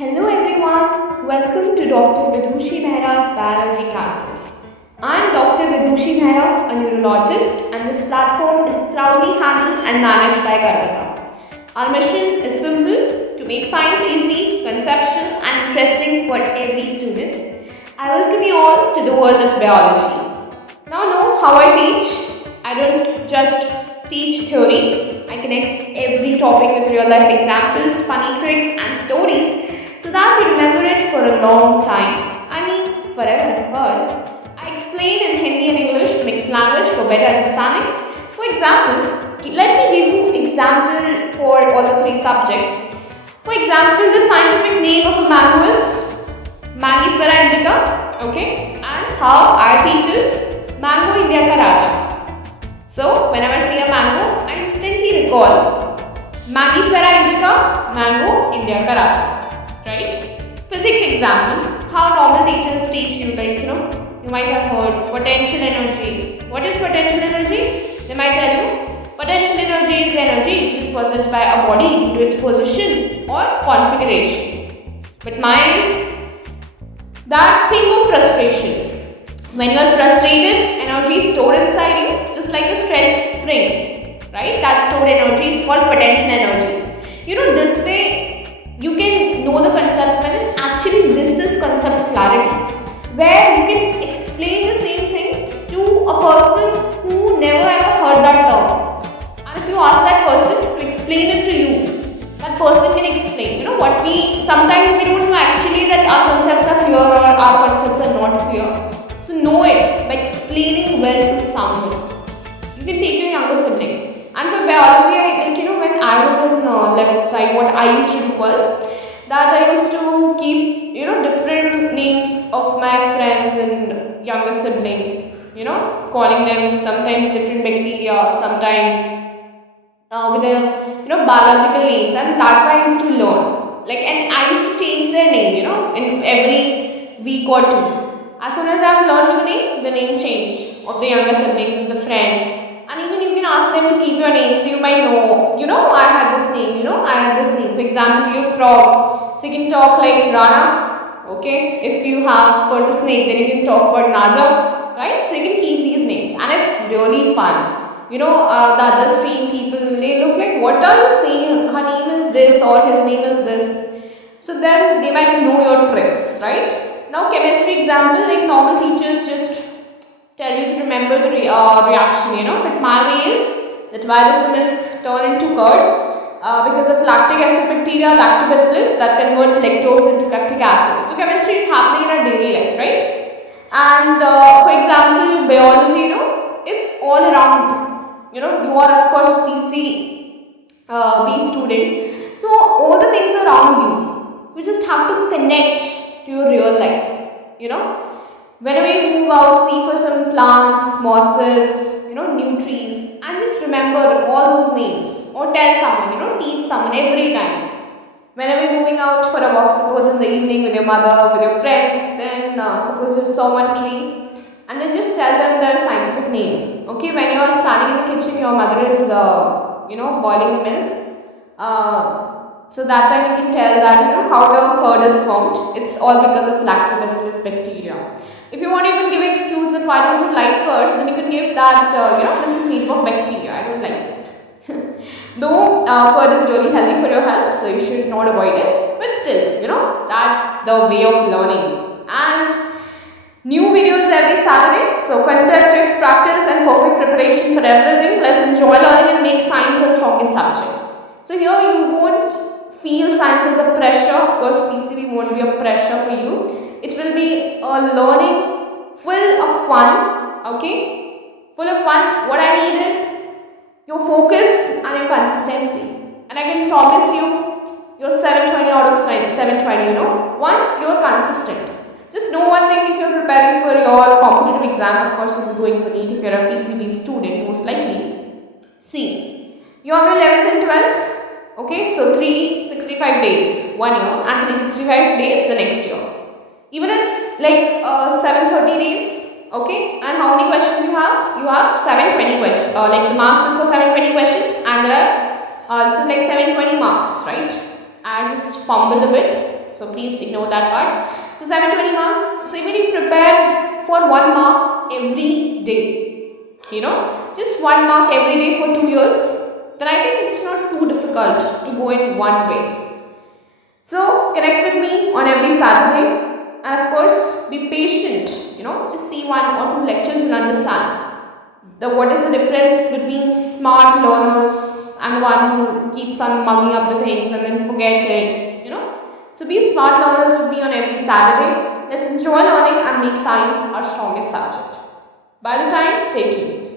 Hello everyone, welcome to Dr. Vidushi Mehra's biology classes. I'm Dr. Vidushi Mehra, a neurologist, and this platform is proudly handled and managed by Karnata. Our mission is simple: to make science easy, conceptual, and interesting for every student. I welcome you all to the world of biology. Now know how I teach. I don't just teach theory. I connect every topic with real life examples, funny tricks, and stories so that you remember it for a long time. I mean, forever, of course. I explain in Hindi and English mixed language for better understanding. For example, let me give you example for all the three subjects. For example, the scientific name of a mango is Mangifera indica, okay, and how I teaches Mango India ka Raja. So, whenever I see a mango, I instantly recall Mangifera indica, Mango India ka Raja, right? Physics example, how normal teachers teach you, you might have heard potential energy. What is potential energy? They might tell you, potential energy is the energy which is possessed by a body due to its position or configuration. But mine is that thing of frustration. When you are frustrated, energy is stored inside you, just like a stretched spring, right? That stored energy is called potential energy. This way you can know the concepts well, and actually this is concept clarity, where you can explain the same thing to a person who never ever heard that term. And if you ask that person to explain it to you, that person can explain. What sometimes we don't know actually that our concepts are clear or our concepts are not clear. So know it by explaining well to someone. You can take your younger siblings. And for biology, when I was in 11th side, what I used to do was that I used to keep, different names of my friends and younger sibling, calling them sometimes different bacteria, sometimes with biological names, and that way I used to learn. And I used to change their name, in every week or two. As soon as I have learned the name changed of the younger siblings, of the friends. And even you can ask them to keep your name, so you might know, I had this name, I had this name. For example, your frog, so you can talk like Rana, okay? If you have for the snake, then you can talk about Naja, right? So you can keep these names, and it's really fun. The other stream people, they look like, what are you saying? Her name is this or his name is this. So then they might know your tricks, right? Now chemistry example, like normal teachers just tell you to remember the reaction, but my way is that why does the milk turn into curd? Because of lactic acid bacteria, lactobacillus, that convert lactose into lactic acid. So chemistry is happening in our daily life, right? And for example, biology, it's all around. You are of course B student. So all the things around you, you just have to connect to your real life. Whenever you move out, see for some plants, mosses, new trees, and just remember all those names, or tell someone, teach someone every time. Whenever you're moving out for a walk, suppose in the evening with your mother, with your friends, then suppose you saw one tree, and then just tell them their scientific name. Okay, when you are standing in the kitchen, your mother is boiling the milk. So that time you can tell that how the curd is formed. It's all because of lactobacillus bacteria. If you want to even give an excuse that why don't you like curd, then you can give that this is made of bacteria. I don't like it. Though curd is really healthy for your health, so you should not avoid it. But still, that's the way of learning. And new videos every Saturday. So concept, tricks, practice, and perfect preparation for everything. Let's enjoy learning and make science a strong subject. So here you won't feel science as a pressure. Of course, PCB won't be a pressure for you. It will be a learning full of fun. Okay, full of fun. What I need is your focus and your consistency. And I can promise you're 720 out of 720. Once you're consistent. Just know one thing: if you're preparing for your competitive exam, of course you'll be going for Neet if you're a PCB student, most likely. See, you have 11th and 12th. Okay, so 365 days, 1 year, and 365 days the next year. Even it's like 730 days, okay, and how many questions you have? You have 720 questions, the marks is for 720 questions, and there are also 720 marks, right? I just fumbled a bit. So please ignore that part. So 720 marks. So even you prepare for 1 mark every day, just 1 mark every day for 2 years, then I think it's not too difficult to go in one way. So connect with me on every Saturday, and of course be patient. Just see 1 or 2 lectures, you'll understand what is the difference between smart learners and the one who keeps on mugging up the things and then forget it. So be smart learners with me on every Saturday. Let's enjoy learning and make science our strongest subject. By the time, stay tuned.